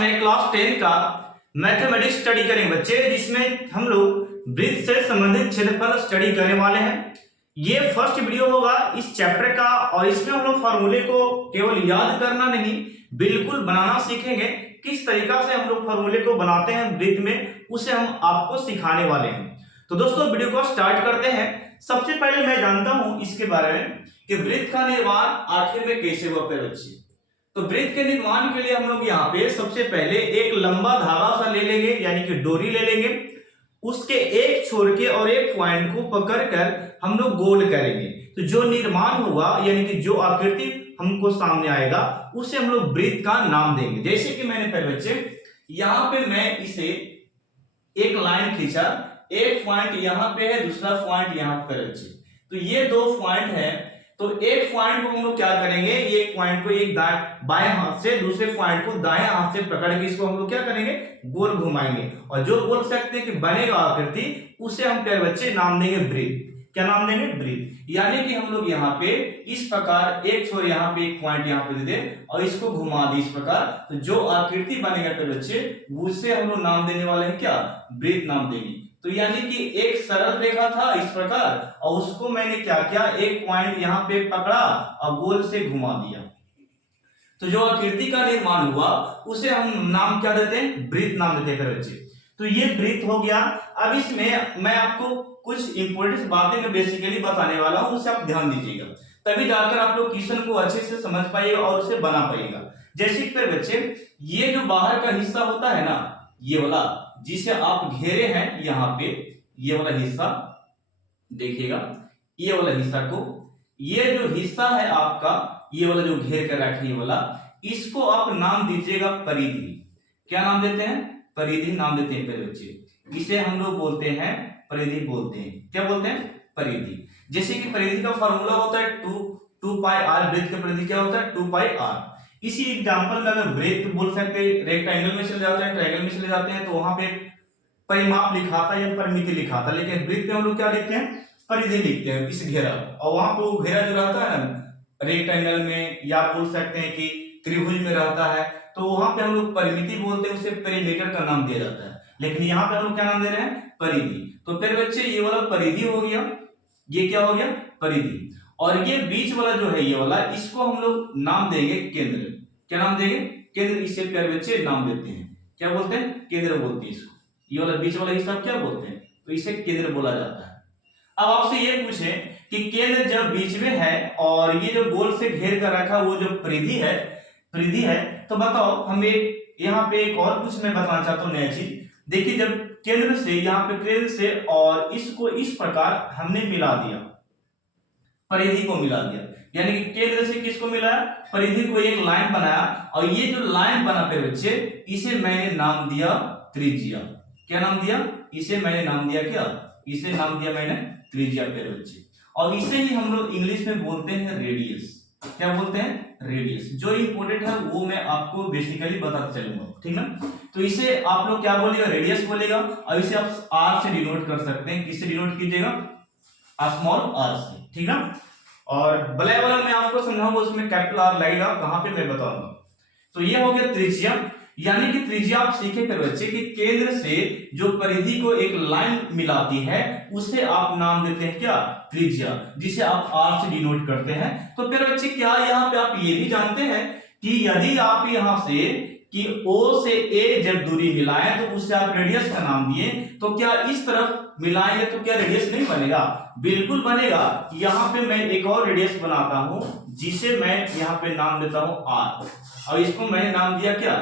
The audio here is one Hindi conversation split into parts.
में क्लास 10 का मैथमेटिक्स स्टडी करेंगे बच्चे, जिसमें हम लोग वृत्त से संबंधित क्षेत्रफल स्टडी करने वाले हैं। ये फर्स्ट वीडियो होगा इस चैप्टर का और इसमें हम लोग फॉर्मूले को केवल याद करना नहीं, बिल्कुल बनाना सीखेंगे। किस तरीका से हम लोग फॉर्मूले को बनाते हैं वृत्त में, उसे हम आपको सिखाने वाले हैं। तो दोस्तों वीडियो को स्टार्ट करते हैं। सबसे पहले मैं जानता हूं इसके बारे में कि वृत्त का निर्माण आखिर में कैसे हुआ है बच्चे। तो वृत्त के निर्माण के लिए हम लोग यहाँ पे सबसे पहले एक लंबा धागा सा ले लेंगे, यानी कि डोरी ले लेंगे। उसके एक छोर के और एक पॉइंट को पकड़कर हम लोग गोल करेंगे। तो जो निर्माण होगा यानी कि जो आकृति हमको सामने आएगा उसे हम लोग वृत्त का नाम देंगे। जैसे कि मैंने पहले बच्चे यहाँ पे मैं इसे एक लाइन खींचा, एक पॉइंट यहाँ पे है, दूसरा पॉइंट यहाँ पे बच्चे। तो ये दो पॉइंट है, तो एक पॉइंट को हम लोग क्या करेंगे, एक पॉइंट को एक बाएं हाथ से, दूसरे पॉइंट को दाएं हाथ से पकड़ के इसको हम लोग क्या करेंगे, गोल घुमाएंगे। और जो बोल सकते हैं कि बनेगा आकृति, उसे हम प्यारे बच्चे नाम देंगे वृत्त। क्या नाम देंगे, वृत्त। यानी कि हम लोग यहाँ पे इस प्रकार एक छोर यहाँ पे एक पॉइंट यहाँ पे दे दे और इसको घुमा दी इस प्रकार, तो जो आकृति बनेगा प्यारे बच्चे उसे हम लोग नाम देने वाले हैं क्या, वृत्त नाम देंगे। तो यानी कि एक सरल रेखा था इस प्रकार और उसको मैंने क्या किया, एक पॉइंट यहाँ पे पकड़ा और गोल से घुमा दिया। तो जो आकृति का निर्माण हुआ उसे हम नाम क्या देते हैं, वृत्त नाम देते हैं बच्चे। तो ये वृत्त हो गया। अब इसमें मैं आपको कुछ इंपॉर्टेंट बातें मैं बेसिकली बताने वाला हूं, उसे आप ध्यान दीजिएगा, तभी जाकर आप लोग क्वेश्चन को अच्छे से समझ पाइएगा और उसे बना पाइएगा। जैसे कि बच्चे ये जो बाहर का हिस्सा होता है ना, ये वाला जिसे आप घेरे हैं यहाँ पे, ये वाला हिस्सा देखिएगा, ये वाला हिस्सा को, ये जो हिस्सा है आपका, ये वाला जो घेर कर रखे ये वाला, इसको आप नाम दीजिएगा परिधि। क्या नाम देते हैं, परिधि नाम देते हैं प्यारे बच्चे। इसे हम लोग बोलते हैं परिधि बोलते हैं। क्या बोलते हैं, परिधि। जैसे कि परिधि का फॉर्मूला होता है 2 पाई आर। वृत्त का परिधि क्या होता है, 2 पाई आर। इसी एग्जांपल में अगर वृत्त बोल सकते हैं, रेक्टेंगल में चले जाते हैं, ट्रायंगल में चले जाते हैं, तो वहां पे परिमाप लिखा था या परिमिति लिखा था, लेकिन वृत्त में हम लोग क्या लिखते हैं, परिधि लिखते हैं, इस घेरा। और वहां पे वो घेरा जो रहता है ना रेक्टेंगल में, या बोल सकते हैं कि त्रिभुज में रहता है, तो वहां पे हम लोग परिमिति बोलते हैं, उसे पेरीमीटर का नाम दिया जाता है। लेकिन यहाँ पे हम लोग क्या नाम दे रहे हैं, परिधि। तो फिर बच्चे ये वाला परिधि हो गया, ये क्या हो गया, परिधि। और ये बीच वाला जो है ये वाला, इसको हम लोग नाम देंगे केंद्र। क्या नाम देंगे, केंद्र। इसे प्यारे बच्चे नाम देते हैं, क्या बोलते हैं, केंद्र बोलते हैं इसको। ये वाला बीच वाला हिस्सा क्या बोलते हैं, तो इसे केंद्र बोला जाता है। अब आपसे ये पूछे कि केंद्र जब बीच में है और ये जो गोल से घेर कर रखा वो जो परिधि है, तो बताओ हम एक यहाँ पे एक और कुछ मैं बताना चाहता हूँ नया चीज। देखिए जब केंद्र से, यहाँ पे केंद्र से और इसको इस प्रकार हमने मिला दिया, परिधि को मिला दिया, यानी कि केंद्र से किसको मिला, परिधि को एक लाइन बनाया, और ये जो लाइन बना पे बच्चे, इसे मैंने नाम दिया त्रिज्या। क्या नाम दिया, इसे मैंने नाम दिया क्या, इसे नाम दिया मैंने त्रिज्या पे बच्चे। और इसे ही हम लोग इंग्लिश में बोलते हैं रेडियस। क्या बोलते हैं, रेडियस। जो इंपॉर्टेंट है वो मैं आपको बेसिकली बताता चलूंगा, ठीक ना। तो इसे आप लोग क्या बोलेगा, रेडियस बोलेगा। और इसे आप आर से डिनोट कर सकते हैं। किससे डिनोट कीजिएगा, स्मॉल आर से, ठीक ना। और बड़े वाला मैं आपको समझाऊंगा, उसमें कैपिटल आर लगेगा, कहां पे मैं बताऊंगा। तो ये हो गया त्रिज्या। यानी कि त्रिज्या आप सीखे फिर बच्चे कि केंद्र से जो परिधि को एक लाइन मिलाती है उसे आप नाम देते हैं क्या, त्रिज्या, जिसे आप आर से डिनोट करते हैं। तो फिर बच्चे क्या यहाँ पे आप ये भी जानते हैं कि यदि आप यहाँ से कि O से A जब दूरी मिलाएं तो उससे आप रेडियस का नाम दिए, तो क्या इस तरफ मिलाएंगे तो क्या रेडियस नहीं बनेगा, बिल्कुल बनेगा। यहाँ पे मैं एक और रेडियस बनाता हूं जिसे मैं यहाँ पे नाम देता हूं R, और इसको मैंने नाम दिया क्या,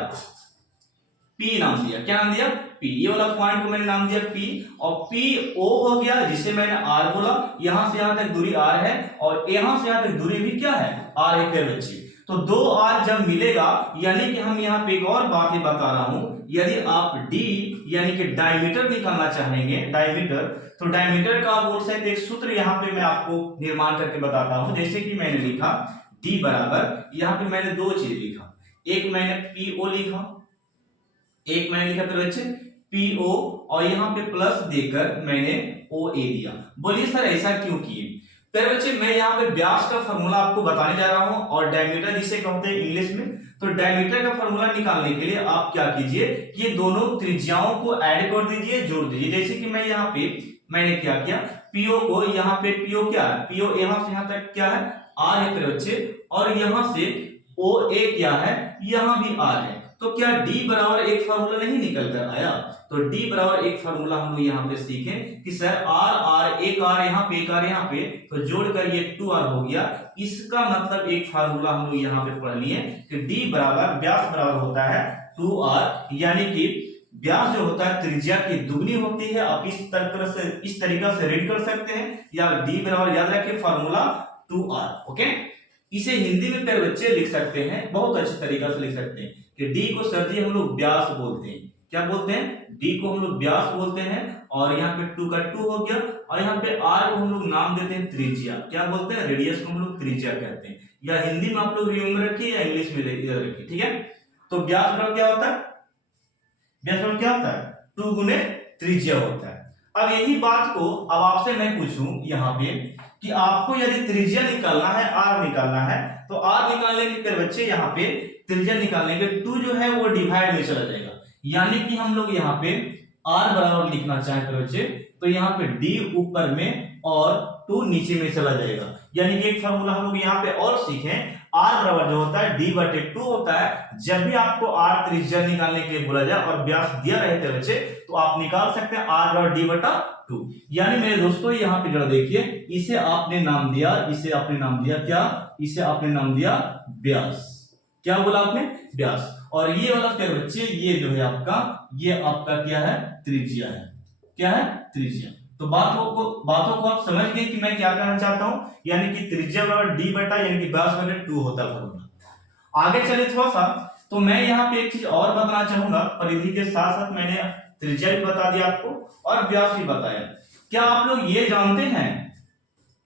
P नाम दिया। क्या नाम दिया, P। ये वाला पॉइंट को मैंने नाम दिया P, और PO हो गया जिसे मैंने R बोला। यहां से यहां तक दूरी R है और यहां से यहां तक दूरी भी क्या है, R है प्यारे बच्चे। तो दो R जब मिलेगा, यानी कि हम यहाँ पे एक और बात ही बता रहा हूं, यदि आप D यानी कि डायमीटर निकालना चाहेंगे, डायमीटर, तो डायमीटर का बोल सकते एक सूत्र यहाँ पे मैं आपको निर्माण करके बताता हूं। जैसे कि मैंने लिखा D बराबर, यहाँ पे मैंने दो चीज लिखा, एक मैंने PO लिखा, एक मैंने लिखा फिर बच्चे PO, और यहाँ पे प्लस देकर मैंने OA दिया। बोलिए सर ऐसा क्यों किए, फिर बच्चे मैं यहाँ पे व्यास का फॉर्मूला आपको बताने जा रहा हूँ, और डायमीटर जिसे कहते हैं इंग्लिश में। तो डायमीटर का फॉर्मूला निकालने के लिए आप क्या कीजिए कि ये दोनों त्रिज्याओं को ऐड कर दीजिए, जोड़ दीजिए। जैसे कि मैं यहाँ पे मैंने क्या किया, पीओ को यहाँ पे, पीओ क्या है, पीओ यहाँ से यहाँ तक क्या है, आर है मेरे बच्चे, और यहाँ से ओ ए क्या है, यहाँ भी आर है। तो क्या डी बराबर एक फार्मूला नहीं निकल कर आया? तो डी बराबर एक फार्मूला हम लोग यहाँ पे सीखे कि सर आर आर, एक आर यहाँ पे, एक आर यहाँ पे, तो जोड़कर ये 2r हो गया। इसका मतलब एक फार्मूला हम लोग यहाँ पे पढ़ लिए कि डी बराबर, व्यास बराबर होता है 2r, यानी कि व्यास जो होता है त्रिज्या की दुगनी होती है। आप इस तरीका से रीड कर सकते हैं, या डी बराबर याद रखिए फार्मूला 2r। ओके, इसे हिंदी में प्यारे बच्चे लिख सकते हैं, बहुत अच्छे तरीका से लिख सकते हैं कि डी को सर जी हम लोग व्यास बोलते हैं। क्या बोलते हैं? डी को हम लोग व्यास बोलते हैं, और यहाँ पे 2 का 2 हो गया, और यहाँ पे आर को हम लोग नाम देते हैं त्रिज्या। क्या बोलते हैं? रेडियस को हम लोग त्रिज्या कहते हैं। या हिंदी में आप लोग रिमेंबर रखिए या इंग्लिश में इधर रखिए, ठीक है। तो व्यास बराबर क्या होता है? व्यास बराबर क्या होता है? 2 गुने त्रिज्या होता है। अब यही बात को अब आपसे मैं पूछूं यहाँ पे कि आपको यदि त्रिज्या निकालना है, आर निकालना है, तो आर निकालने के फिर बच्चे यहाँ पे त्रिज्या निकालने के 2 जो है वो डिवाइड में चला जाएगा, यानी कि हम लोग यहाँ पे r बराबर लिखना चाहें फिर बच्चे, तो यहाँ पे d ऊपर में और 2 नीचे में चला जाएगा। यानी कि एक फार्मूला हम लोग यहाँ पे और सीखें, r बराबर जो होता है d/2 होता है। जब भी आपको r त्रिज्या निकालने के लिए बोला जाए और व्यास दिया रहे थे बच्चे, तो आप निकाल सकते हैं r बराबर d/2। यानी मेरे दोस्तों यहाँ पे जरा देखिए, इसे आपने नाम दिया, इसे आपने नाम दिया क्या? इसे आपने नाम दिया व्यास। क्या बोला आपने? व्यास। और ये वाला क्या बच्चे, ये जो है आपका, ये आपका क्या है? त्रिज्या है। क्या है? त्रिज्या। तो बातों को आप समझ गए कि मैं क्या कहना चाहता हूं, यानी कि त्रिज्या बराबर d बटा, यानी कि व्यास बटे 2 होता है फॉर्मूला। आगे चले थोड़ा सा, तो मैं यहाँ पे एक चीज और बताना चाहूंगा। परिधि के साथ साथ मैंने त्रिज्या भी बता दिया आपको और व्यास भी बताया। क्या आप लोग ये जानते हैं,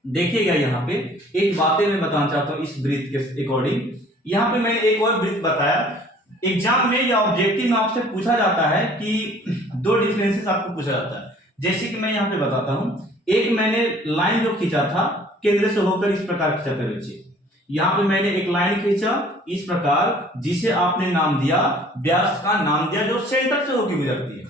देखिएगा यहाँ पे एक बातें मैं बताना चाहता हूँ इस वृत्त के अकॉर्डिंग। यहाँ पे मैंने एक और वृत्त बताया, एग्जाम में या ऑब्जेक्टिव में आपसे पूछा जाता है कि 2 डिफरेंसेस आपको पूछा जाता है। जैसे कि मैं यहाँ पे बताता हूँ, एक मैंने लाइन जो खींचा था केंद्र से होकर इस प्रकार खींचा था बच्चे। यहाँ पे मैंने एक लाइन खींचा इस प्रकार, जिसे आपने नाम दिया व्यास का नाम दिया, जो सेंटर से होकर गुजरती है।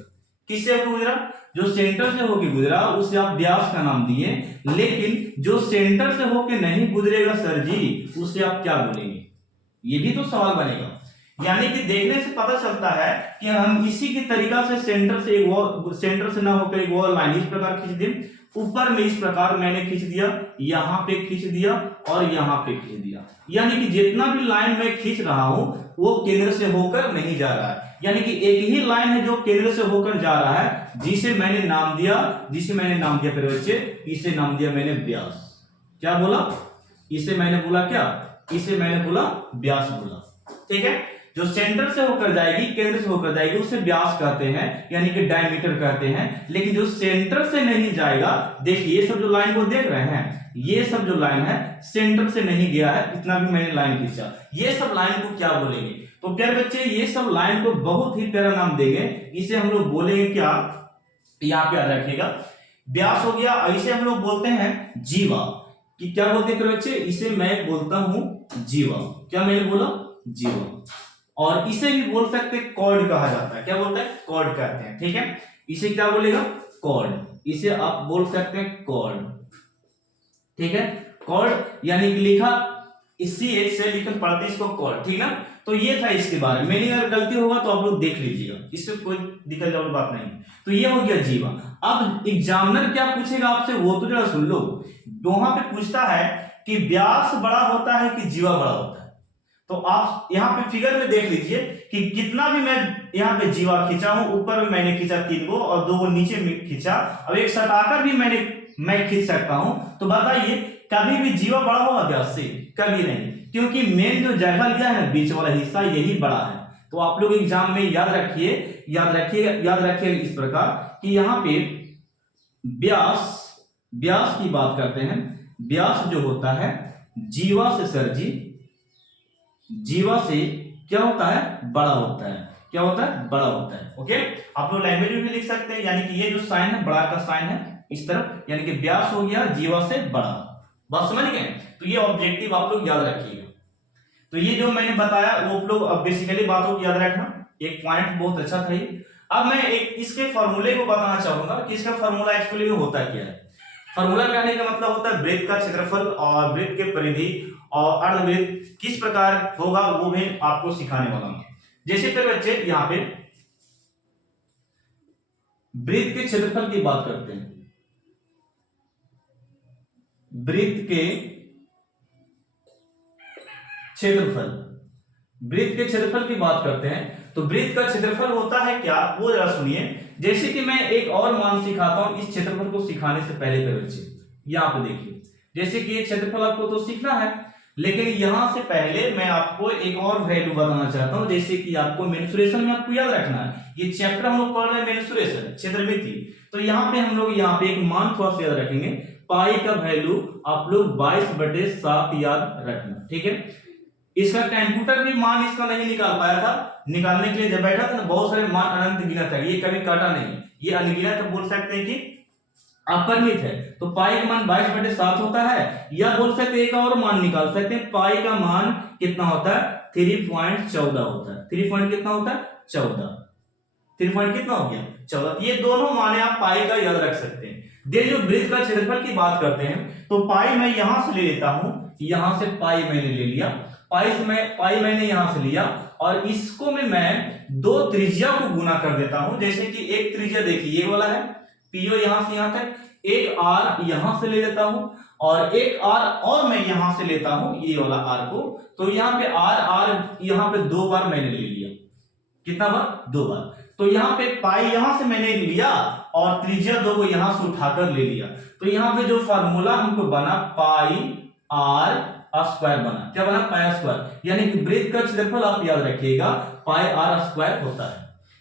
किससे होकर गुजरा? जो सेंटर से होकर गुजरा उसे आप व्यास का नाम दिए। लेकिन जो सेंटर से होकर नहीं गुजरेगा सर जी, उसे आप क्या बोलेंगे? ये भी तो सवाल बनेगा। यानी कि देखने से पता चलता है कि हम इसी की तरीका से सेंटर से ना होकर एक वो लाइन इस प्रकार खींच दें, ऊपर में इस प्रकार मैंने खींच दिया, यहाँ पे खींच दिया और यहाँ पे खींच दिया। यानी कि जितना भी लाइन मैं खींच रहा हूं वो केंद्र से होकर नहीं जा रहा है। यानी कि एक ही लाइन है जो केंद्र से होकर जा रहा है, जिसे मैंने नाम दिया फिर बच्चे, इसे नाम दिया मैंने व्यास। क्या बोला? इसे मैंने बोला क्या? इसे मैंने बोला व्यास बोला। ठीक है, जो सेंटर से होकर जाएगी, केंद्र से होकर जाएगी, उसे व्यास कहते हैं, यानी कि डायमीटर कहते हैं। लेकिन जो सेंटर से नहीं जाएगा, देखिए ये सब जो लाइन को देख रहे हैं, ये सब जो लाइन है सेंटर से नहीं गया है, इतना भी मैंने लाइन खींचा, ये सब लाइन को क्या बोलेंगे? तो प्यारे बच्चे ये सब लाइन को बहुत ही प्यारा नाम देंगे, इसे हम लोग बोलेंगे क्या? यहाँ पे याद रखिएगा, व्यास हो गया। इसे हम लोग बोलते हैं जीवा। कि क्या बोलते हैं बच्चे? इसे मैं बोलता हूं जीवा। क्या मैंने बोला? जीवा। और इसे भी बोल सकते हैं कॉर्ड कहा जाता है। क्या बोलते हैं? कॉर्ड कहते हैं। ठीक है, इसे क्या बोलेगा? कॉर्ड। इसे आप बोल सकते हैं कॉर्ड। ठीक है, कॉर्ड यानी कि लिखा इसी एक से लिखकर पढ़ते इसको कॉर्ड। ठीक ना? तो ये था इसके बारे में। मेरी अगर गलती होगा तो आप लोग देख लीजिएगा, इससे कोई दिक्कत वाली बात नहीं। तो ये हो गया जीवा। अब एग्जामिनर क्या पूछेगा आपसे वो तो जरा सुन लो। वहां पे पूछता है कि व्यास बड़ा होता है कि जीवा बड़ा होता है। तो आप यहाँ पे फिगर में देख लीजिए कि कितना भी मैं यहाँ पे जीवा खींचा हूं, ऊपर में मैंने खींचा 3 को और 2 को नीचे में खींचा, अब एक सटाकर भी मैं खींच सकता हूं। तो बताइए कभी भी जीवा बड़ा होगा व्यास से? कभी नहीं, क्योंकि मेन जो जगह लिया है ना, बीच वाला हिस्सा, यही बड़ा है। तो आप लोग एग्जाम में याद रखिए इस प्रकार कि यहाँ पे व्यास की बात करते हैं। व्यास जो होता है जीवा से सर जी, जीवा से क्या होता है? बड़ा होता है। क्या होता है? बड़ा होता है। ओके, आप लोग लैंग्वेज में भी लिख सकते हैं, यानी कि ये जो साइन है बड़ा का साइन है इस तरफ, यानी कि व्यास हो गया जीवा से बड़ा। बात समझ गए? तो ये ऑब्जेक्टिव आप लोग याद रखिएगा। तो ये जो मैंने बताया वो आप लोग बेसिकली बातों को याद रखना, एक पॉइंट बहुत अच्छा था ये। अब मैं एक इसके फॉर्मूले को बताना चाहूंगा कि इसका फॉर्मूला एक्चुअली में होता क्या है। फॉर्मूला कहने का मतलब होता है वृत्त का क्षेत्रफल और वृत्त के परिधि और अर्धवृत्त किस प्रकार होगा वो भी आपको सिखाने वाला हूं। जैसे फिर बच्चे यहाँ पे वृत्त के क्षेत्रफल की बात करते हैं, वृत्त के क्षेत्रफल, वृत्त के क्षेत्रफल की बात करते हैं तो वृत्त का क्षेत्रफल होता है क्या वो जरा सुनिए। जैसे कि मैं एक और मान सिखाता हूं इस क्षेत्रफल को सिखाने से पहले के बच्चे, यहां पे देखिए, जैसे कि ये क्षेत्रफल आपको तो सीखना है, लेकिन यहां से पहले मैं आपको एक और वैल्यू बताना चाहता हूं। जैसे कि आपको मेंसुरेशन में आपको याद रखना है, ये चैप्टर हम लोग पढ़ रहे हैं मेंसुरेशन, क्षेत्रमिति। तो यहाँ पे हम लोग यहाँ पे एक मान थोड़ा सा याद रखेंगे, पाई का वैल्यू आप लोग 22/7 याद रखना, ठीक है। इसका कंप्यूटर भी मान इसका नहीं निकाल पाया था, निकालने के लिए जब बैठा था ना बहुत सारे मान अनंत गिनत है, ये कभी काटा नहीं, ये अनगिनत बोल सकते हैं कि अपरिमित है। तो पाई का मान 22/7 होता है, या बोल सकते हैं एक और मान निकाल सकते हैं, पाई का मान कितना होता है 3.14 होता है। 3 पॉइंट कितना होता है 14, 3 पॉइंट कितना हो गया 14। ये दोनों माने आप पाई का याद रख सकते हैं। दे जो वृत्त का क्षेत्रफल की बात करते हैं तो पाई मैं यहां से ले लेता हूं, यहां से पाई मैंने ले लिया, पाई मैंने यहां से लिया और इसको मैं दो त्रिज्या को गुना कर देता हूं। जैसे कि एक त्रिज्या देखिए ये वाला है पीओ यहां से यहां तक, एक आर यहां से ले लेता हूं और एक आर और मैं यहां से लेता हूं ये वाला आर को। तो यहां पे आर यहां पे 2 बार मैंने ले लिया, कितना बार 2 बार। तो यहां पे पाई यहां से मैंने लिया और त्रिज्या 2 को यहां से उठाकर ले लिया। तो यहां पे जो फार्मूला हमको बना पाई आर स्क्वायर बना, क्या बना पाई स्क्वायर, यानी कि वृत्त का क्षेत्रफल आप याद रखिएगा पाई आर स्क्वायर होता है।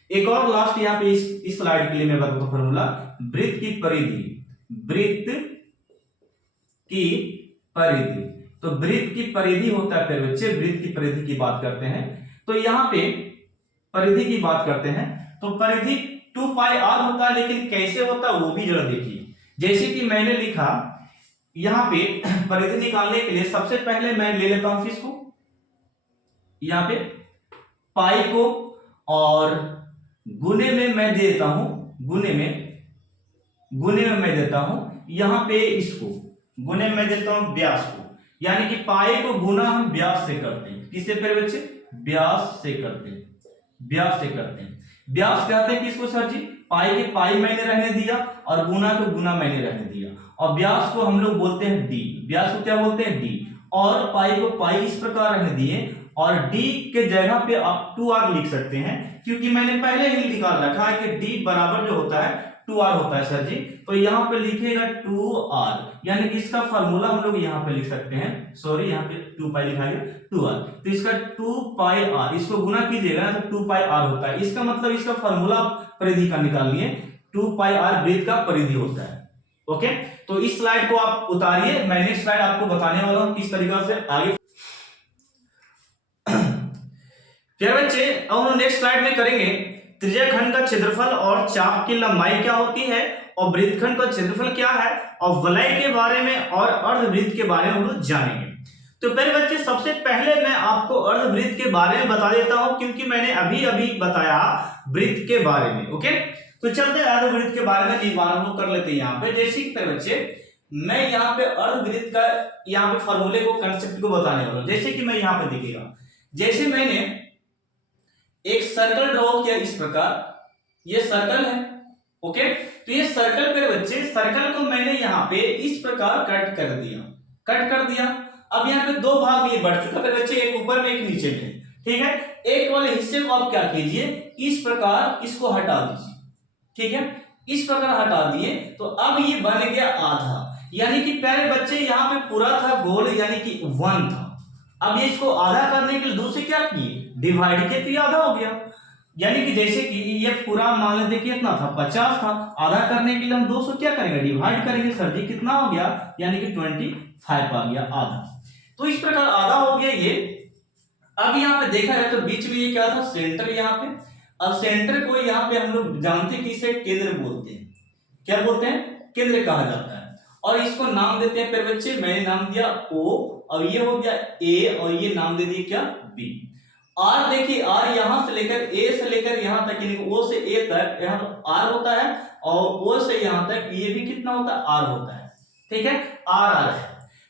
एक और लास्ट यहाँ पे इस स्लाइड के लिए मैं बताता हूं फॉर्मूला, वृत्त की परिधि, वृत्त की परिधि। तो वृत्त की परिधि होता है फिर बच्चे, वृत्त की परिधि की बात करते हैं तो यहाँ पे परिधि की बात करते हैं तो परिधि 2 पाई आर होता है, लेकिन कैसे होता है वो भी जरा देखिए। जैसे कि मैंने लिखा यहां पे परिधि निकालने के लिए सबसे पहले मैं ले लेता हूं किसको, यहां पे पाई को, और गुने में मैं देता हूं, गुने में मैं देता हूं यहां पे इसको, गुने में देता हूं व्यास को, यानी कि पाई को गुना हम व्यास से करते हैं। किससे फिर बच्चे, व्यास से करते हैं, व्यास से करते हैं। व्यास कहते हैं किसको सर जी, पाई के पाई मैंने रहने दिया और गुना को गुना मैंने रहने दिया, और व्यास को हम लोग बोलते हैं डी, व्यास को क्या बोलते हैं डी, और पाई को पाई इस प्रकार रहने दिए और डी के जगह पे आप 2r लिख सकते हैं, क्योंकि मैंने पहले ही निकाल रखा है कि डी बराबर जो होता है 2r होता है सर जी। तो यहां पे लिखिएगा 2r, यानी कि इसका फार्मूला हम लोग यहां पे लिख सकते हैं, सॉरी यहां पे 2 पाई लिखा गया 2r, तो इसका 2 पाई r, इसको गुना कीजिएगा ना तो 2 पाई r होता है। इसका मतलब इसका फार्मूला परिधि का निकालिए, 2 पाई r वृत्त का परिधि होता है। ओके, तो इस स्लाइड को आप उतारिए, मैं नेक्स्ट स्लाइड आपको बताने वाला हूं किस तरीके से आगे। फिर बच्चे अब हम नेक्स्ट स्लाइड में करेंगे त्रिज्याखंड का क्षेत्रफल और चाप की लंबाई क्या होती है, और वृत्तखंड का क्षेत्रफल क्या है, और वलय के बारे में और अर्धवृत्त के बारे में हम लोग जानेंगे। तो पहले बच्चे सबसे पहले मैं आपको अर्धवृत्त के बारे में बता देता हूं, क्योंकि मैंने अभी बताया वृत्त के बारे में। ओके, तो चलते हैं अर्धवृत्त के बारे में निर्माण हम लोग कर लेते हैं। यहाँ पे जैसे कि बच्चे मैं यहाँ पे अर्धवृत्त का यहाँ पे फॉर्मूले को, कंसेप्ट को बताने वाला हूं। जैसे कि मैं यहाँ पे देखिएगा, जैसे मैंने एक सर्कल ड्रॉ किया इस प्रकार, ये सर्कल है। ओके, तो ये सर्कल पे बच्चे, सर्कल को मैंने यहाँ पे इस प्रकार कट कर दिया। अब यहाँ पे 2 भाग में ये बढ़ चुका है बच्चे, एक ऊपर में एक नीचे में, ठीक है। एक वाले हिस्से को आप क्या कीजिए, इस प्रकार इसको हटा दीजिए, ठीक है, इस प्रकार हटा दिए तो अब ये बन गया आधा, यानी कि पहले बच्चे यहाँ पे पूरा था गोल, यानी कि 1 था। अब ये इसको आधा करने के लिए दूसरे क्या किए, डिवाइड किए, तो ये आधा हो गया। यानी कि जैसे कि ये पूरा मान लेते कितना था 50 था, आधा करने के लिए हम 200 क्या करेंगे, डिवाइड करेंगे। सर जी कितना हो गया, यानी कि 25 आ गया आधा। तो इस प्रकार आधा हो गया ये। अब यहाँ पे देखा जाए तो बीच में ये क्या था, सेंटर यहाँ पे। अब सेंटर को यहाँ पे हम लोग जानते हैं कि इसे केंद्र बोलते हैं, क्या बोलते हैं, केंद्र कहा जाता है। और इसको नाम देते हैं प्यारे बच्चे, मैंने नाम दिया O, और ये हो गया A, और ये नाम दे दिए क्या B। R देखिए, R यहां से लेकर A से लेकर यहां तक, यानी O से A तक यहाँ R होता है, और O से यहां तक ये भी कितना होता है, R होता है। ठीक है, R है,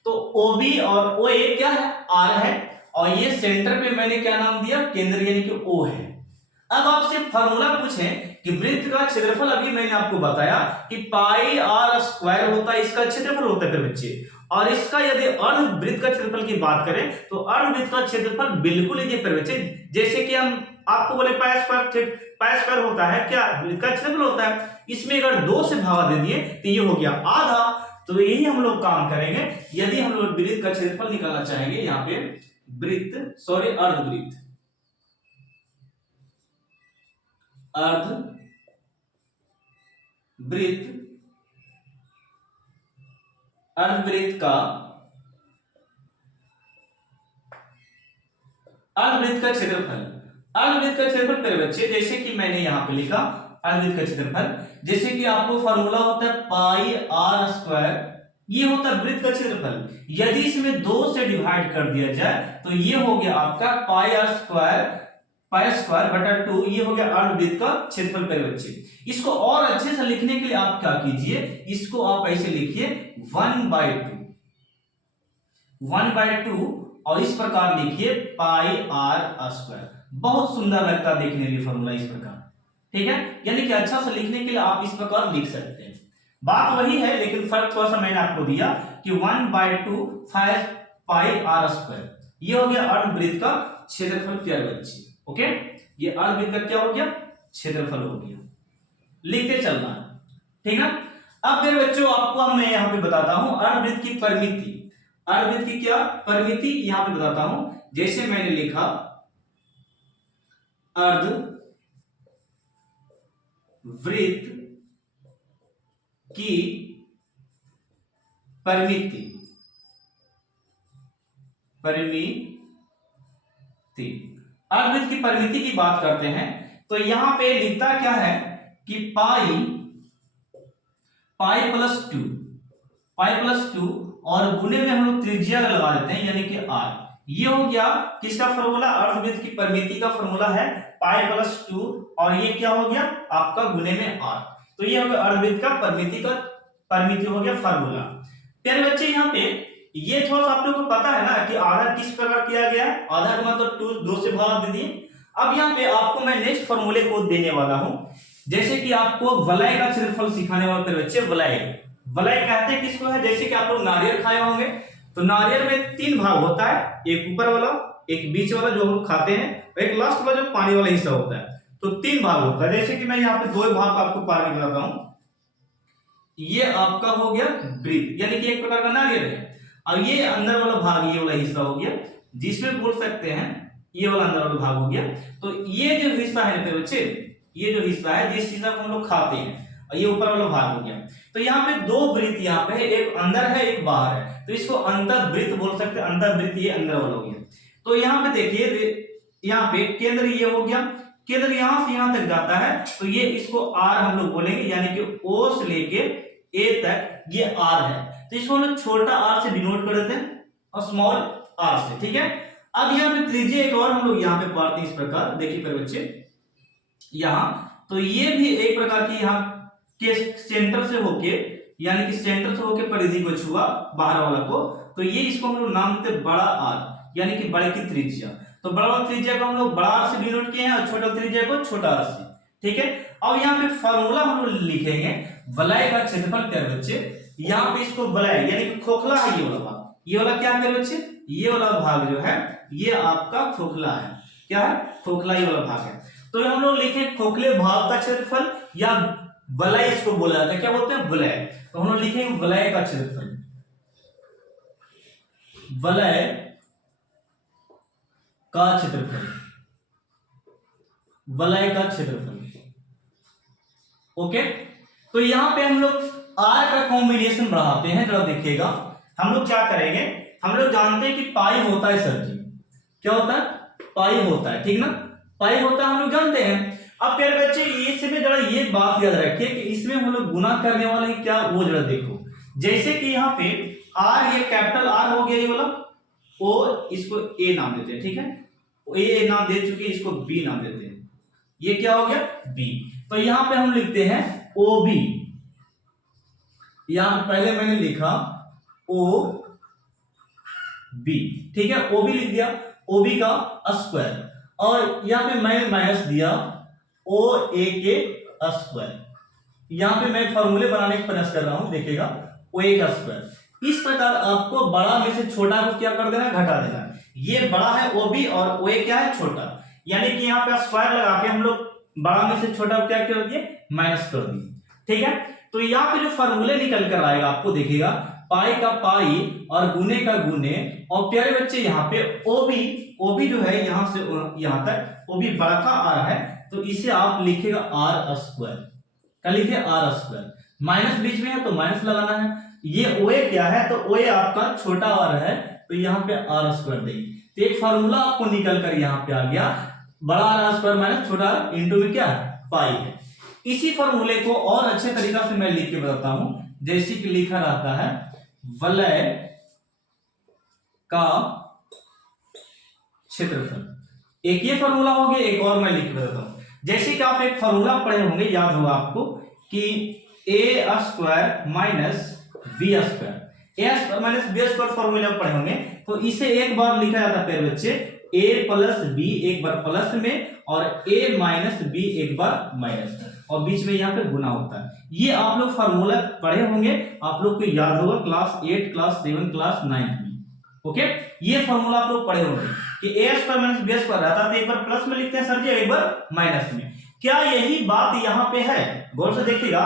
तो OB और OA क्या है, R है, और ये सेंटर पे मैंने क्या नाम दिया, केंद्र, यानी कि O है। अब आपसे फार्मूला पूछें कि वृत्त का क्षेत्रफल, अभी मैंने आपको बताया कि पाई आर स्क्वायर होता है, इसका क्षेत्रफल होता है फिर बच्चे, और इसका यदि अर्धवृत्त का क्षेत्रफल की बात करें तो अर्धवृत्त का क्षेत्रफल बिल्कुल ही फिर बच्चे, जैसे कि हम आपको बोले पाई स्क्वायर होता है, क्या वृत्त का क्षेत्रफल होता है, इसमें अगर 2 से भागा दे दिए तो ये हो गया आधा। तो यही हम लोग काम करेंगे यदि हम लोग वृत्त का क्षेत्रफल निकालना चाहेंगे। यहाँ पे अर्धवृत्त अर्धवृत्त का क्षेत्रफल मेरे बच्चे, जैसे कि मैंने यहां पे लिखा अर्धवृत्त का क्षेत्रफल, जैसे कि आपको फार्मूला होता है पाई आर स्क्वायर, ये होता है वृत्त का क्षेत्रफल। यदि इसमें 2 से डिवाइड कर दिया जाए तो ये हो गया आपका पाई स्क्वायर बटा 2, ये हो गया अर्धवृत्त का क्षेत्रफल मेरे बच्चे। इसको और अच्छे से लिखने के लिए आप क्या कीजिए, इसको आप ऐसे लिखिए 1/2 और इस प्रकार लिखिए पाई आर स्क्वायर। बहुत सुंदर लगता है देखने में फॉर्मूला इस प्रकार, ठीक है, यानी कि अच्छा से लिखने के लिए आप इस प्रकार लिख सकते हैं। बात वही है, लेकिन फर्क थोड़ा सा मैंने आपको दिया कि 1/2 पाई आर स्क्वायर, ये हो गया अर्धवृत्त का क्षेत्रफल प्यारे बच्चे। ओके, ये अर्धवृत्त का क्या हो गया, क्षेत्रफल हो गया, लिखते चलना, ठीक है। अब मेरे बच्चों आपको मैं यहाँ पे बताता हूं अर्धवृत्त की परिमिति, अर्धवृत्त की क्या परिमिति यहां पे बताता हूं। जैसे मैंने लिखा अर्धवृत्त की परिमिति, अर्धवृत्त की परिमिति की बात करते हैं तो यहां पे लिखता क्या है कि पाई प्लस 2 और गुने में हम लोग त्रिज्या लगा देते हैं, यानी कि r। ये हो गया किसका फॉर्मूला, अर्धवृत्त की परिमिति का फॉर्मूला है पाई प्लस 2, और ये क्या हो गया आपका गुने में r। तो ये हो गया अर्धवृत्त का परिमिति हो गया फॉर्मूला। प्यारे बच्चे यहाँ पे ये थोड़ा सा आप लोगों को पता है ना कि आधा किस प्रकार किया गया है, आधा का मतलब 2 से भाग दे दिए। अब यहाँ पे आपको मैं नेक्स्ट फॉर्मूले को देने वाला हूं, जैसे कि आपको वलय का क्षेत्रफल सिखाने वाले प्यारे बच्चे। वलय कहते हैं किसको है, जैसे कि आप लोग नारियल खाए होंगे तो नारियल में 3 भाग होता है, एक ऊपर वाला, एक बीच वाला जो हम लोग खाते हैं, और एक लास्ट वाला जो पानी वाला हिस्सा होता है। तो 3 भाग होता है, जैसे कि मैं यहाँ पे 2 भाग आपको पार निकालता हूं। ये आपका हो गया वृत्त, यानी कि एक प्रकार का नारियल है, और ये अंदर वाला भाग, ये वाला हिस्सा हो गया, जिसमें बोल सकते हैं ये वाला अंदर वाला भाग हो गया। तो ये जो हिस्सा है मेरे बच्चे, ये जो हिस्सा है जिस हिस्सा को हम लोग खाते हैं, और ये ऊपर वाला भाग हो गया। तो यहाँ पे 2 वृत्त यहाँ पे है, एक अंदर है एक बाहर है, तो इसको अंतर्वृत्त बोल सकते हैं। अंतर्वृत्त ये अंदर वाला हो गया। तो यहाँ पे देखिए, यहाँ पे केंद्र ये हो गया, केंद्र यहाँ से यहाँ तक जाता है, तो ये इसको R हम लोग बोलेंगे, यानी कि O से लेके A तक ये R है। तो इसको हम लोग छोटा r से डिनोट कर देते हैं और स्मॉल r से, ठीक है। अब यहाँ पे त्रिज्या एक और हम लोग यहाँ पे पढ़ते हैं इस प्रकार, देखिए मेरे बच्चे यहाँ, तो ये भी एक प्रकार की यहाँ के सेंटर से होके, यानी कि सेंटर से होके परिधि को छुआ बाहर वाला को, तो ये इसको हम लोग नाम देते हैं बड़ा R, यानी कि बड़े की त्रिज्या। तो बड़ा वाला त्रिज्या को हम लोग बड़ा R से डिनोट किए हैं और छोटा त्रिज्या को छोटा R से, ठीक है। अब यहाँ पे फॉर्मूला हम लोग लिखेंगे वलय का क्षेत्रफल प्यारे बच्चे। यहाँ पे इसको वलय यानी कि खोखला है, ये वाला भाग, ये वाला क्या है प्यारे बच्चे, ये वाला भाग जो है ये आपका खोखला है, क्या है, खोखला ये वाला भाग है। तो हम लोग लिखे खोखले भाग का क्षेत्रफल, या वलय इसको बोला जाता है, क्या बोलते हैं, वलय। तो हम लोग लिखेंगे वलय का क्षेत्रफल, वलय का क्षेत्रफल, वलय का क्षेत्रफल। ओके, तो यहां पे हम लोग R का कॉम्बिनेशन बढ़ाते हैं, जरा देखिएगा। हम लोग क्या करेंगे, हम लोग जानते हैं कि पाई होता है सर जी, क्या होता है, पाई होता है, ठीक ना, पाई होता है, हम लोग जानते हैं। अब प्यारे बच्चे इसमें जरा ये बात याद रखिए कि इसमें हम लोग गुना करने वाले हैं क्या, वो जरा देखो। जैसे कि यहाँ पे आर, ये कैपिटल आर हो गया ये वाला, ओ इसको ए नाम देते हैं, ठीक है, ए नाम दे चुके, इसको बी नाम देते हैं, ये क्या हो गया बी। तो यहां पे हम लिखते हैं ओ बी, यहां पहले मैंने लिखा ओ बी, ठीक है, ओ बी लिख दिया, ओ बी का स्क्वायर, और यहां पे मैं माइनस दिया ओ ए के स्क्वायर। यहां पे मैं फॉर्मूले बनाने का प्रयास कर रहा हूं, देखिएगा ओ ए का स्क्वायर। इस प्रकार आपको बड़ा में से छोटा को क्या कर देना, घटा देना। ये बड़ा है ओ बी और ओ ए क्या है, छोटा, यानी कि यहाँ पे स्क्वायर लगा के हम लोग बड़ा में से छोटा क्या कर दिए, माइनस कर दिए, ठीक है। तो यहाँ पे जो फॉर्मूले निकल कर आएगा आपको देखिएगा, पाई का पाई और गुने का गुने, और प्यारे बच्चे यहाँ पे ओ बी जो है यहां से यहां तक ओ बी बड़ा का आर है, तो इसे आप लिखेगा आर स्क्वायर, क्या लिखे आर स्क्वायर, माइनस बीच में है तो माइनस लगाना है। ये ओ ए क्या है, तो ओ ए आपका छोटा आर है, तो यहाँ पे आर स्क्वायर देंगे, तो एक फार्मूला आपको निकल कर यहाँ पे आ गया, बड़ा आर स्क्वायर माइनस छोटा आर इंटू में क्या पाई है। इसी फार्मूले को और अच्छे तरीका से मैं लिख के बताता हूं, जैसे कि लिखा रहता है वलय का क्षेत्रफल, एक ये फार्मूला हो गया, एक और मैं लिख के बताता हूं। जैसे कि आप एक फार्मूला पढ़े होंगे, याद होगा आपको कि A square minus B square, A square minus B square formula पढ़े होंगे, तो इसे एक बार लिखा जाता है प्यारे बच्चे ए प्लस बी एक बार प्लस में, और ए माइनस बी एक बार माइनस में, और बीच में यहाँ पे गुना होता है। ये आप लोग फार्मूला पढ़े होंगे, आप लोग को याद होगा क्लास 8, क्लास 7, क्लास 9 में, ओके। ये फार्मूला आप लोग पढ़े होंगे कि A square minus B square रहता है, तो एक बार प्लस में लिखते हैं सर जी, एक बार माइनस में। क्या यही बात यहाँ पे है, गौर से देखिएगा,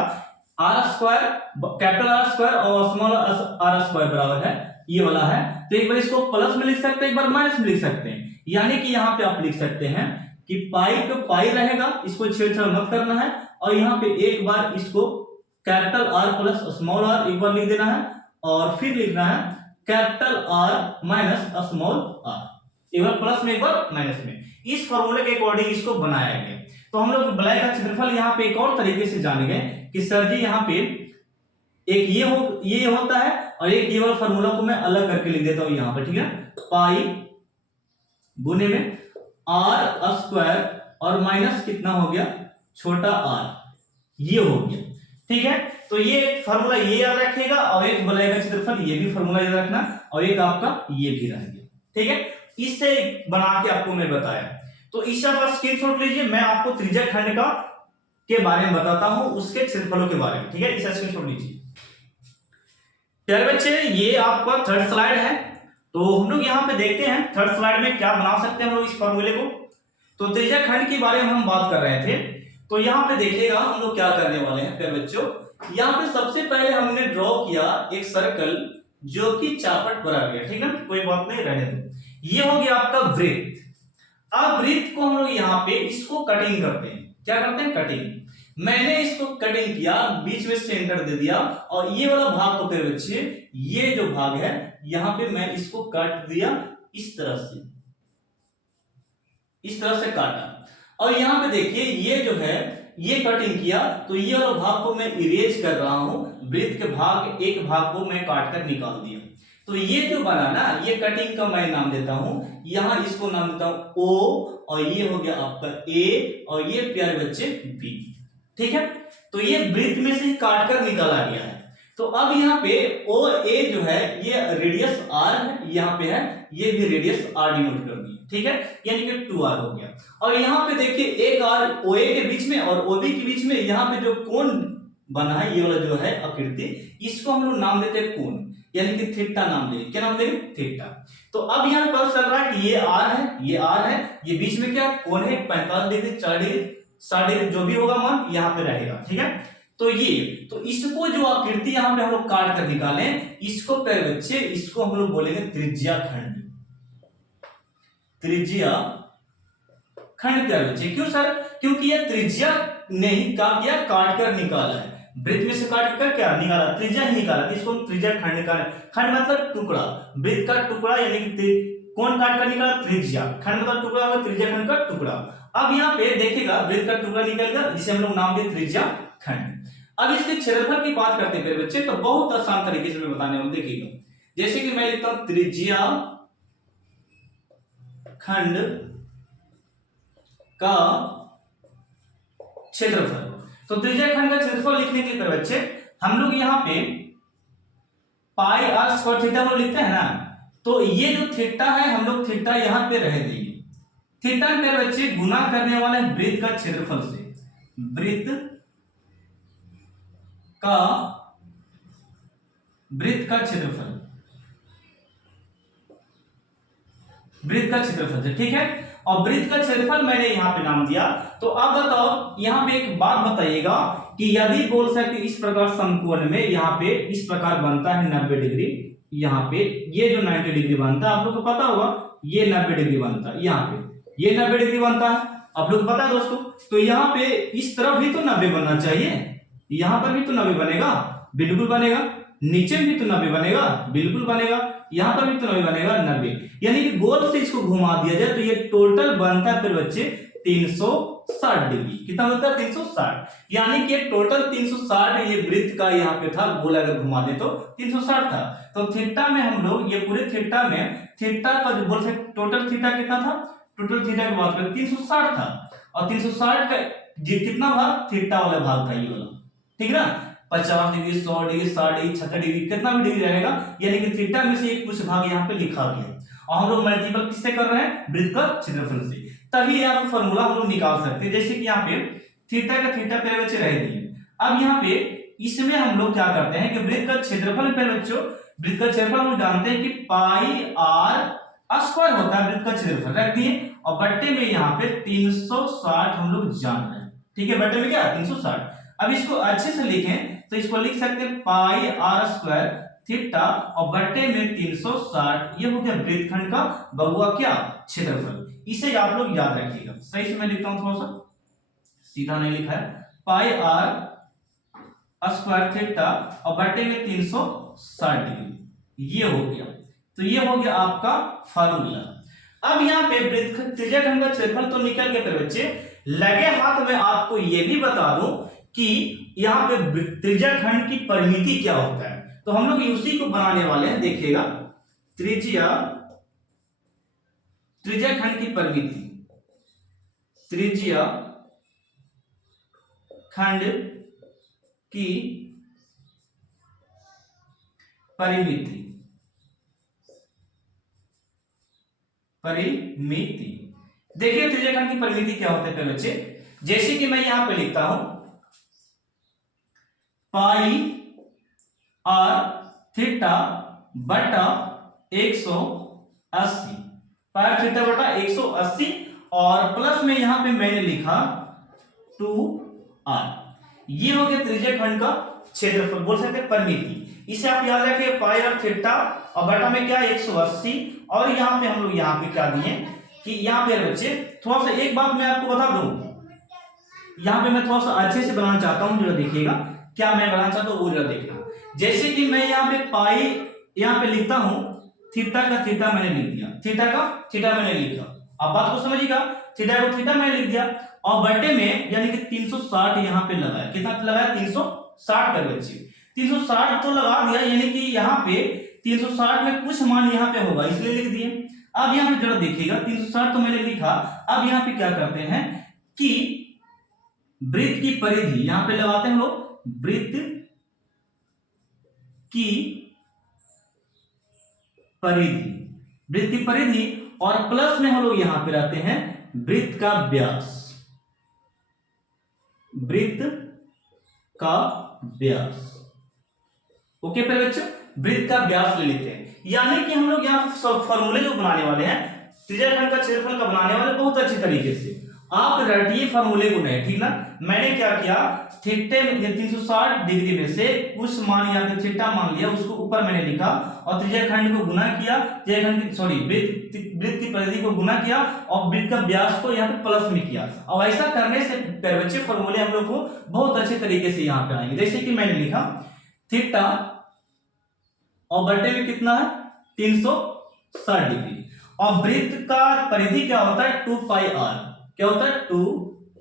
R square capital R square और स्मॉल आर स्क्वायर बराबर है, ये वाला है, तो एक बार इसको प्लस में लिख सकते हैं, एक बार माइनस में लिख सकते हैं। यानी कि यहाँ पे आप लिख सकते हैं कि पाई तो पाई रहेगा, इसको छेड़छाड़ मत करना है, और यहाँ पे एक बार इसको capital R plus small R एक बार लिख देना है, और फिर लिखना है capital R minus small R, एक बार प्लस में एक बार माइनस में। इस फॉर्मूले के अकॉर्डिंग इसको बनाया गया। तो हम लोग वलय का क्षेत्रफल यहाँ पे एक और तरीके से जान गए कि सर जी यहाँ पे एक ये होता है, और एक ये वाला फॉर्मूला को मैं अलग करके लिख देता हूं यहाँ पे, ठीक है, पाई गुने में आर स्क्वायर और माइनस कितना हो गया, छोटा आर, ये हो गया, ठीक है। तो ये फॉर्मूला ये याद रखिएगा, और एक वलय का क्षेत्रफल ये भी फॉर्मूला याद रखना, और एक आपका ये भी रह गया, ठीक है। इससे बना के आपको मैं बताया, तो इसका बस स्क्रीनशॉट लीजिए, मैं आपको त्रिज्या खंड का के बारे में बताता हूं, उसके क्षेत्रफलों के बारे में, ठीक है, इसका स्क्रीनशॉट लीजिए। प्यारे बच्चे ये आपका थर्ड स्लाइड है, तो हम लोग यहाँ पे देखते हैं थर्ड स्लाइड में क्या बना सकते हैं हम लोग इस फॉर्मूले को। तो त्रिज्या खंड के बारे में हम बात कर रहे थे, तो यहाँ पे देखिएगा हम लोग क्या करने वाले हैं प्यारे बच्चों। यहाँ पे सबसे पहले हमने ड्रॉ किया एक सर्कल जो कि चापट पर आ गया, ठीक है, कोई बात नहीं, रहने दो। ये हो गया आपका वृत्त। अब वृत्त को हम लोग यहाँ पे इसको कटिंग करते हैं, क्या करते हैं, कटिंग। मैंने इसको कटिंग किया, बीच में सेंटर दे दिया, और ये वाला भाग को प्यारे बच्चे, ये जो भाग है यहाँ पे मैं इसको काट दिया, इस तरह से काटा, और यहाँ पे देखिए ये जो है ये कटिंग किया, तो ये वाला भाग को मैं इरेज कर रहा हूं, वृत्त के भाग एक भाग को मैं काट कर निकाल दिया। तो ये जो बना ना, ये कटिंग का मैं नाम देता हूं, यहां इसको नाम देता हूं ओ, और ये हो गया आपका ए, और ये प्यारे बच्चे बी, ठीक है। तो ये वृत्त में से काट कर निकाला गया है। तो अब यहाँ पे ओ ए जो है ये रेडियस आर है, यहाँ पे है, ये भी रेडियस आर डिनोट कर दी, ठीक है, यानी कि 2r हो गया। और यहाँ पे देखिए एक आर ओ ए के बीच में और ओ बी के बीच में यहाँ पे जो कोण बना है, ये वाला जो है आकृति, इसको हम लोग नाम देते हैं कोण, यानी कि थीटा नाम देंगे, क्या नाम देंगे, थीटा। तो अब यहाँ पता चल रहा है कि ये आर है, ये आर है, ये बीच में क्या कोण है, 45 डिग्री, 4 डिग्री, 60 डिग्री, जो भी होगा मान यहाँ पे रहेगा, ठीक है। तो इसको जो आकृति यहाँ पे हम लोग काट कर निकाले, इसको प्यारे बच्चे, इसको हम लोग बोलेंगे त्रिज्या खंड, त्रिज्या खंड प्यारे बच्चे। क्यों सर, क्योंकि ये त्रिज्या ने ही क्या किया, काट कर निकाला है, वृत्त में से काट कर क्या निकाला, त्रिज्या ही निकाला, तो इसको त्रिज्या खंड निकाला। खंड मतलब टुकड़ा, वृत्त का टुकड़ा, यानी कि कौन काट कर निकाला, त्रिज्या, खंड मतलब टुकड़ा होगा, त्रिज्या खंड का टुकड़ा। अब यहाँ पे देखिएगा वृत्त का टुकड़ा निकल गया, जिसे हम लोग नाम दिए त्रिज्या खंड। अब इसके क्षेत्रफल की बात करते हैं मेरे बच्चे, तो बहुत आसान तरीके से मैं बताने वाला, देखिएगा। जैसे कि मैं लिखता हूं त्रिज्या खंड का क्षेत्रफल। तो त्रिज्या खंड का क्षेत्रफल लिखने के लिए बच्चे हम लोग यहाँ पे पाई आर स्क्वायर थीटा को लिखते हैं ना, तो ये जो थीटा है हम लोग थीटा यहाँ पे रह देंगे। थीटा मेरे बच्चे गुना करने वाले वृत्त का क्षेत्रफल से, वृत्त का क्षेत्रफल, वृत्त का क्षेत्रफल से, ठीक है। और वृत्त का क्षेत्रफल मैंने यहाँ पे नाम दिया। तो अब बताओ यहाँ पे एक बात बताइएगा कि यदि बोल सकते इस प्रकार समकोण में यहाँ पे इस प्रकार बनता है 90 डिग्री, यहाँ पे ये जो 90 डिग्री बनता है आप लोग को पता होगा, ये 90 डिग्री बनता है, यहाँ पे ये 90 डिग्री बनता है, आप लोग को पता है दोस्तों। तो यहाँ पे इस तरफ भी तो 90 बनना चाहिए, यहाँ पर भी तो 90 बनेगा, बिल्कुल बनेगा, नीचे भी तो 90 बनेगा, बिल्कुल बनेगा, यहाँ पर भी तो 90 बनेगा, 90। यानी कि गोल से इसको घुमा दिया जाए तो ये टोटल बनता है फिर बच्चे 360 डिग्री। कितना बनता है? 360। यानी कि टोटल 360 ये वृत्त का यहाँ पे था, गोल अगर घुमा दे तो 360 था। तो थीटा में हम लोग ये पूरे थीटा में थीटा का जो बोल सकते टोटल थीटा कितना था, टोटल थीटा की बात करें 360 था, और 360 का कितना भाग, थीटा वाला भाग था ये वाला, ठीक है ना। 50 डिग्री, 100 डिग्री, 60 डिग्री, 76 डिग्री, कितना भी डिग्री रहेगा, यानी कि थीटा में से एक कुछ भाग यहाँ पे लिखा गया, और हम लोग मल्टीपल किससे कर रहे हैं, वृत्त का क्षेत्रफल से। तभी यहाँ पे फॉर्मूला हम लोग निकाल सकते हैं। जैसे कि यहाँ पे थीटा का थीटा पे बच्चे रह दिए। अब यहाँ पे इसमें हम लोग क्या करते हैं कि वृत्त का क्षेत्रफल पे बच्चों, वृत्त का क्षेत्रफल हम जानते हैं कि पाई आर स्क्वायर होता है, वृत्त का क्षेत्रफल रख दिए, और बट्टे में यहाँ पे 360 हम लोग जान रहे हैं, ठीक है। बट्टे में क्या 360। अब इसको अच्छे से लिखें तो इसको लिख सकते हैं पाई आर स्क्वायर थीटा और बट्टे में 360, ये हो गया वृत्तखंड का बगुआ क्या क्षेत्रफल। इसे आप लोग याद रखिएगा। सही से मैं लिखता हूं, थोड़ा सा सीधा नहीं लिखा है, पाई आर स्क्वायर थीटा और बट्टे में 360 डिग्री, ये हो गया। तो ये हो गया आपका फार्मूला। अब यहाँ पे वृत्त त्रिज्या खंड का क्षेत्रफल तो निकल गया फिर बच्चे, लगे हाथ में आपको ये भी बता दूं कि यहाँ पे त्रिज्या खंड की परिमिति क्या होता है। तो हम लोग उसी को बनाने वाले हैं, देखिएगा त्रिज्या खंड की परिमिति, त्रिज्या खंड की परिमिति, देखिए त्रिज्या खंड की परिमिति क्या होता है बच्चे। जैसे कि मैं यहां पे लिखता हूं पाई आर थीटा बटा 180, पाई आर थीटा बटा 180, और प्लस में यहां पे मैंने लिखा 2r। ये हो गया त्रिज्या खंड का क्षेत्रफल, बोल सकते हैं परिमिति। इसे आप याद रखिए, पाई आर थीटा और बटा में क्या 180, और यहां पे हम लोग यहां पे क्या दिए कि यहां पे बच्चे थोड़ा सा एक बात मैं आपको बता दूं, यहां पे मैं थोड़ा सा अच्छे से बनाना चाहता हूं, जरा देखिएगा क्या मैं बनाना चाहता हूं वो जरा देखना। जैसे कि मैं यहाँ पे पाई यहाँ पे लिखता हूं, थीटा का थीटा मैंने लिख दिया, थीटा का थीटा मैंने लिखा, अब बात को समझिएगा, थीटा को थीटा मैंने लिख दिया, और बटे में यानी कि 360 यहाँ पे लगाया, कितना लगाया 360 पर बच्चे 360 तो लगा दिया, यानी कि यहाँ पे 360 में कुछ मान यहाँ पे होगा इसलिए लिख दिए। अब यहाँ पे जरा देखिएगा 360 तो मैंने लिखा, अब यहाँ पे क्या करते हैं कि वृत्त की परिधि यहाँ पे लगाते हैं लोग, वृत्त की परिधि, वृत्त की परिधि, और प्लस में हम लोग यहां पे रहते हैं वृत्त का व्यास, वृत्त का व्यास। ओके फिर बच्चों, वृत्त का व्यास ले लेते हैं, यानी कि हम लोग यहाँ फॉर्मूले जो बनाने वाले हैं त्रिज्या खंड का क्षेत्रफल का बनाने वाले बहुत अच्छे तरीके से आप रटिए फॉर्मूले को नहीं, ठीक ना। मैंने क्या किया, थीटे में 360 डिग्री में से कुछ मान यहाँ पे थीटा मान लिया, उसको ऊपर मैंने लिखा, और त्रिज्या खंड को गुना किया, त्रिज्या खंड की सॉरी वृत्त की परिधि को गुना किया, और वृत्त का व्यास को यहाँ पे प्लस में किया। अब ऐसा करने से बच्चे फॉर्मूले हम लोग को बहुत अच्छे तरीके से यहाँ पे आएंगे। जैसे कि मैंने लिखा थीटा और बटे में कितना है 360 डिग्री, और वृत्त का परिधि क्या होता है 2 पाई आर, क्या होता है 2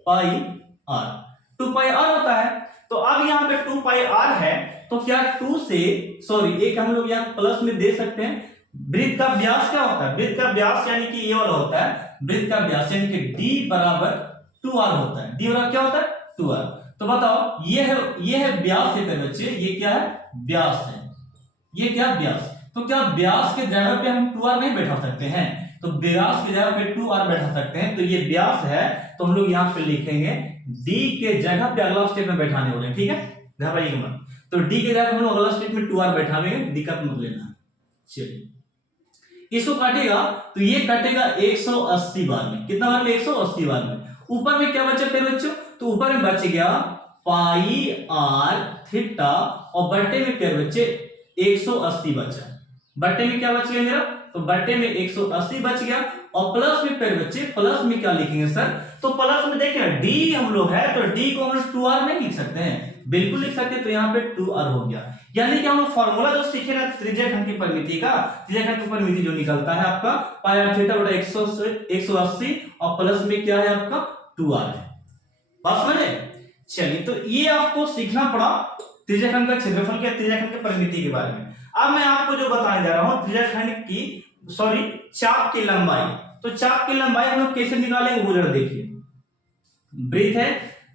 पाई आर, 2 पाई आर होता है। तो अब यहाँ पे 2 पाई r है, तो क्या 2 से एक हम लोग यहाँ प्लस में दे सकते हैं। वृत्त का व्यास क्या होता है, वृत्त का व्यास यानी कि ये वाला होता है, वृत्त का व्यास यानी कि d बराबर 2r होता है। d बराबर क्या होता है 2r। तो बताओ ये है व्यास है बच्चे, ये क्या है व्यास है, ये क्या व्यास। तो क्या व्यास के जगह पे हम 2r नहीं बैठा सकते हैं, तो व्यास की जगह पे 2r बैठा सकते हैं। तो ये व्यास है, तो हम लोग यहाँ पे लिखेंगे d के जगह पे अगला स्टेप में बैठाने वाले, ठीक है, घबराइए मत। तो d के जगह हम लोग अगला स्टेप में 2r बैठाएंगे, दिक्कत मत लेना। चलिए इसको काटेगा, तो ये काटेगा 180 बार में, कितना बार में 180 बार में। ऊपर में क्या बचा फिर बच्चों, तो ऊपर में बच गया पाई r थीटा और बट्टे में क्या बच्चे 180 बचा। बट्टे में क्या बच गया मेरा, तो बट्टे में 180 बच गया और प्लस में फिर बच्चे प्लस में क्या लिखेंगे सर, तो प्लस में देखिए d हम लोग है, तो d को हम लोग 2r नहीं लिख सकते हैं, बिल्कुल लिख सकते हैं। तो यहाँ पे 2r हो गया, यानी कि हम लोग फॉर्मूला जो सीखे ना त्रिज्या खंड की परिमिति का, त्रिज्या खंड की परिमिति जो निकलता है आपका पाई r थीटा बटा 180 और प्लस में क्या है आपका 2r है। बात समझे। चलिए तो ये आपको सीखना पड़ा त्रिज्या खंड का क्षेत्रफल के, त्रिज्या खंड की परिमिति के बारे में। अब मैं आपको जो बताने जा रहा हूं त्रिज्या खंड की चाप की लंबाई। तो चाप की लंबाई हम लोग कैसे निकालेंगे वो जरा देखिए। वृत्त है,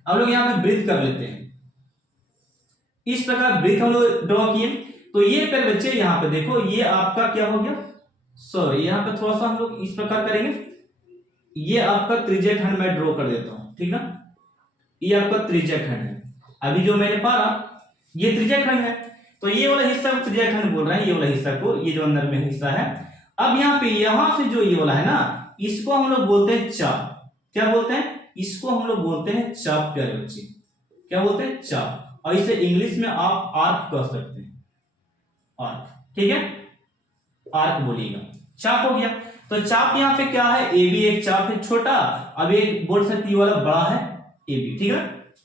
हम लोग यहाँ पे वृत्त कर लेते हैं, इस प्रकार वृत्त हम लोग ड्रॉ किए। तो ये फिर बच्चे यहाँ पे देखो, ये आपका क्या हो गया, यहाँ पे थोड़ा सा हम लोग इस प्रकार करेंगे, ये आपका त्रिज्या खंड मैं ड्रॉ कर देता हूं, ठीक ना, ये आपका त्रिज्या खंड है। अभी जो मैंने पारा ये त्रिज्या खंड है, तो ये वाला हिस्सा को त्रिज्या खंड बोल रहे हैं, ये वाला हिस्सा को, ये जो अंदर में हिस्सा है। अब यहाँ पे यहां से जो ये वाला है ना, इसको हम लोग बोलते हैं चाप। क्या बोलते हैं, इसको हम लोग बोलते हैं चाप प्यारे बच्चे, क्या बोलते हैं चाप। और इसे इंग्लिश में आप आर्क कह सकते हैं, आर्क, ठीक है, आर्क बोलिएगा, चाप हो गया। तो चाप यहाँ पे क्या है, ए बी एक चाप है छोटा, अब एक बोल सकती वाला बड़ा है ए बी, ठीक है,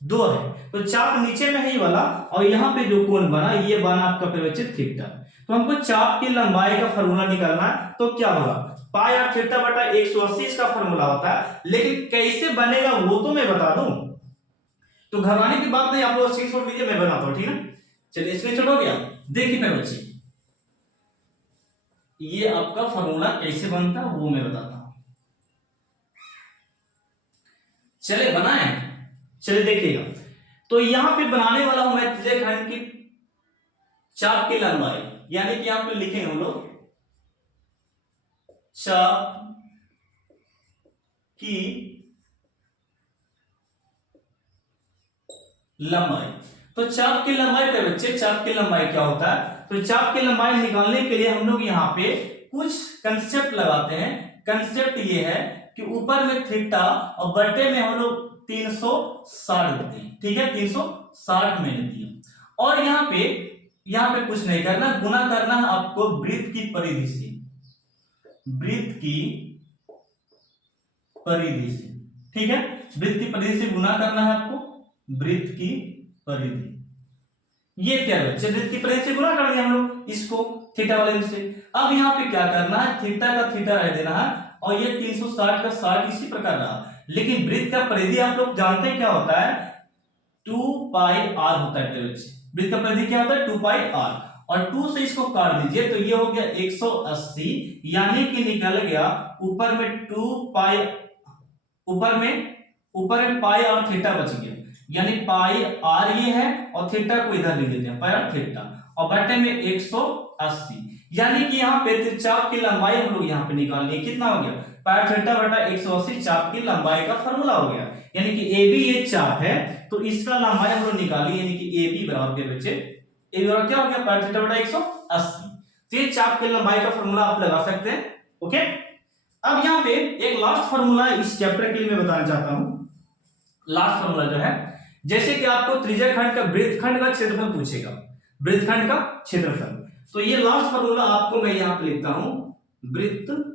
दो है। तो चाप नीचे में है ये वाला, और यहाँ पे जो कोण बना ये बना आपका फिर बच्चे थीटा। तो हमको चाप की लंबाई का फॉर्मूला निकालना है, तो क्या होगा पाई आर थीटा बटा 180 इसका फॉर्मूला होता है, लेकिन कैसे बनेगा वो तो मैं बता दूं, तो घबराने की बात नहीं, आप लोग स्क्रीनशॉट लीजिए, मैं बनाता हूं, ठीक है। चलिए स्क्रीनशॉट हो गया, देखिए मेरे बच्चे ये आपका फॉर्मूला कैसे बनता है वो मैं बताता हूं। चले बनाए, चलिए देखिएगा। तो यहां पे बनाने वाला हूं मैं त्रिज्या खंड की चाप की लंबाई, यानी कि यहां पे लिखेंगे हम लोग चाप की लंबाई। तो चाप की लंबाई पे बच्चे, चाप की लंबाई क्या होता है, तो चाप की लंबाई निकालने के लिए हम लोग यहाँ पे कुछ कंसेप्ट लगाते हैं। कंसेप्ट ये है कि ऊपर में थीटा और बटे में हम लोग 360 देते हैं, ठीक है, 360 मैंने दिया। और यहाँ पे कुछ नहीं करना, गुना करना है आपको वृत्त की परिधि से, वृत्त की परिधि से, ठीक है, वृत्त की परिधि से गुना करना है आपको, वृत्त की परिधि। ये क्या बच्चे वृत्त की परिधि से गुना कर दिया हम लोग इसको थीटा वाले से। अब यहाँ पे क्या करना है, थीटा का थीटा रह देना है, और ये 360 का 60 इसी प्रकार रहा। लेकिन वृत्त का परिधि आप लोग जानते हैं क्या होता है, 2 पाई r होता है बच्चे। वृत्त का परिधि क्या होता है 2 पाई r, और 2 से इसको काट दीजिए तो ये हो गया 180, यानी कि निकल गया ऊपर में 2 पाई, ऊपर में पाई और थीटा बच गया, यानी पाई r ये है और थीटा को इधर लिख देते हैं पाई और थीटा, और बटे में 180, यानी कि यहाँ पे चाप की लंबाई हम लोग यहाँ पे निकाल लिए, कितना हो गया पाई थीटा बटा 180 चाप की लंबाई का फॉर्मूला हो गया। यानी कि ए बी ये चाप है, तो इसका लंबाई हम लोग निकाली, यानी कि ए बी बराबर बच्चे ए बी बराबर क्या हो गया पाई थीटा बटा 180। तो ये चाप की लंबाई का फॉर्मूला आप लगा सकते हैं, ओके। अब यहाँ पे एक लास्ट फॉर्मूला इस चैप्टर के लिए मैं बताना चाहता हूं। लास्ट फॉर्मूला जो है, जैसे कि आपको त्रिज्या खंड का वृत्तखंड का क्षेत्रफल पूछेगा, वृत्तखंड का क्षेत्रफल, तो ये लास्ट फॉर्मूला आपको मैं यहां पे लिखता हूं, वृत्तखंड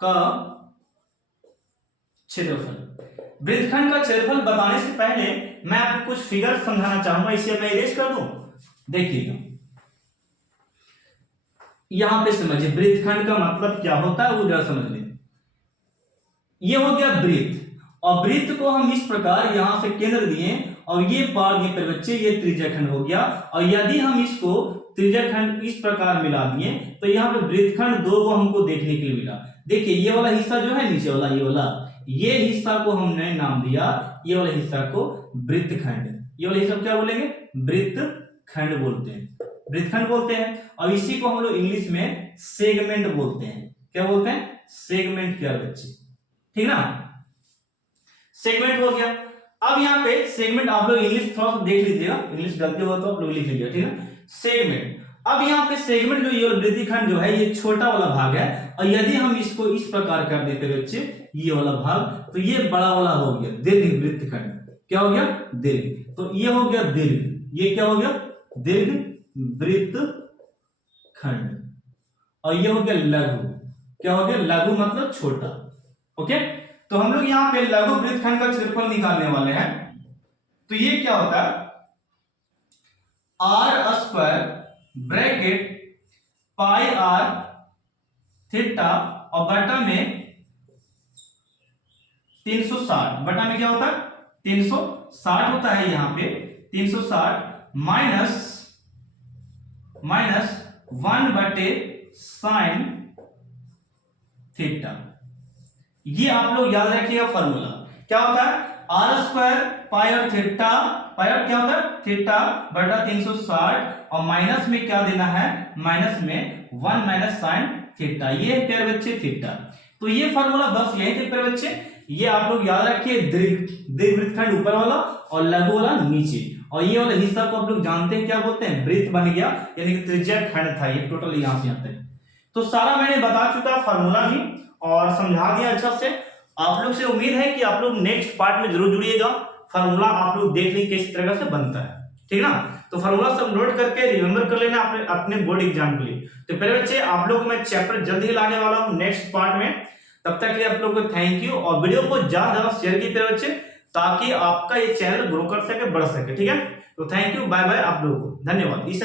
का क्षेत्रफल। वृत्तखंड का क्षेत्रफल बताने से पहले मैं आपको कुछ फिगर समझाना चाहूंगा, इसे मैं इरेज कर दूं, देखिएगा यहां पे समझिए वृत्तखंड का मतलब क्या होता है वो जरा समझ लें। ये हो गया वृत्त, और वृत्त को हम इस प्रकार यहाँ से केंद्र दिए और ये पार दिए पर बच्चे, ये त्रिज्याखंड हो गया। और यदि हम इसको त्रिज्याखंड इस प्रकार मिला दिए तो यहाँ पे वृत्तखंड दो को हमको देखने के लिए मिला। देखिए ये वाला हिस्सा जो है नीचे वाला, ये हिस्सा को हमने नाम दिया, ये वाला हिस्सा को वृत्तखंड। ये वाला हिस्सा क्या बोलेंगे? वृत्तखंड बोलते हैं, वृत्तखंड बोलते हैं। और इसी को हम लोग इंग्लिश में सेगमेंट बोलते हैं। क्या बोलते हैं? सेगमेंट किया बच्चे, ठीक ना। सेगमेंट हो गया। अब यहाँ पे सेगमेंट आप लोग इंग्लिश थोड़ा सा देख लीजिएगा, इंग्लिश गलती हो तो आप लोग लिख लीजिएगा, ठीक है। सेगमेंट, अब यहाँ पे सेगमेंट जो ये वृत्तखंड जो है ये छोटा वाला भाग है, और यदि हम इसको इस प्रकार कर देते बच्चे, ये वाला भाग, तो ये बड़ा वाला हो गया दीर्घ वृत्तखंड। क्या हो गया? दीर्घ। तो ये हो गया दीर्घ, ये क्या हो गया? दीर्घ वृत्तखंड। और ये हो गया लघु। क्या हो गया? लघु मतलब छोटा। ओके, तो हम लोग यहाँ पे लघु वृत्तखंड का क्षेत्रफल निकालने वाले हैं। तो ये क्या होता है? R square bracket pi R theta और बटा में 360, बटा में क्या होता है? 360 होता है यहाँ पे 360 माइनस 1/sin थीटा। ये आप लोग याद रखिएगा फॉर्मूला। क्या होता है? आर स्क्वायर पाई और थीटा, पाई और क्या होता है? थीटा बटा 360 और माइनस में क्या देना है? माइनस में 1 - sin थीटा। ये है प्यारे बच्चे थीटा। तो ये फॉर्मूला बस यही थे प्यारे बच्चे, ये आप लोग याद रखिए। दीर्घ वृत्तखंड ऊपर वाला और लघु वाला नीचे, और ये वाला हिस्सा को आप लोग जानते हैं क्या बोलते हैं? वृत्त बन गया, यानी कि त्रिज्याखंड था ये टोटल यहाँ से यहाँ तक। तो सारा मैंने बता चुका फॉर्मूला भी और समझा दिया अच्छा से। आप लोग से उम्मीद है कि आप लोग नेक्स्ट पार्ट में जरूर जुड़िएगा। फॉर्मूला आप लोग देख लीजिए किस तरह से बनता है, ठीक ना। तो फॉर्मूला सब नोट करके रिमेंबर कर लेना अपने बोर्ड एग्जाम के लिए। तो पहले बच्चे आप लोग मैं चैप्टर जल्द ही लाने वाला हूँ नेक्स्ट पार्ट में। तब तक के लिए आप लोग को थैंक यू, और वीडियो को ज्यादा शेयर कीजिए बच्चे, ताकि आपका ये चैनल ग्रो कर सके, बढ़ सके, ठीक है। तो थैंक यू, बाय बाय आप लोगों को, धन्यवाद। इस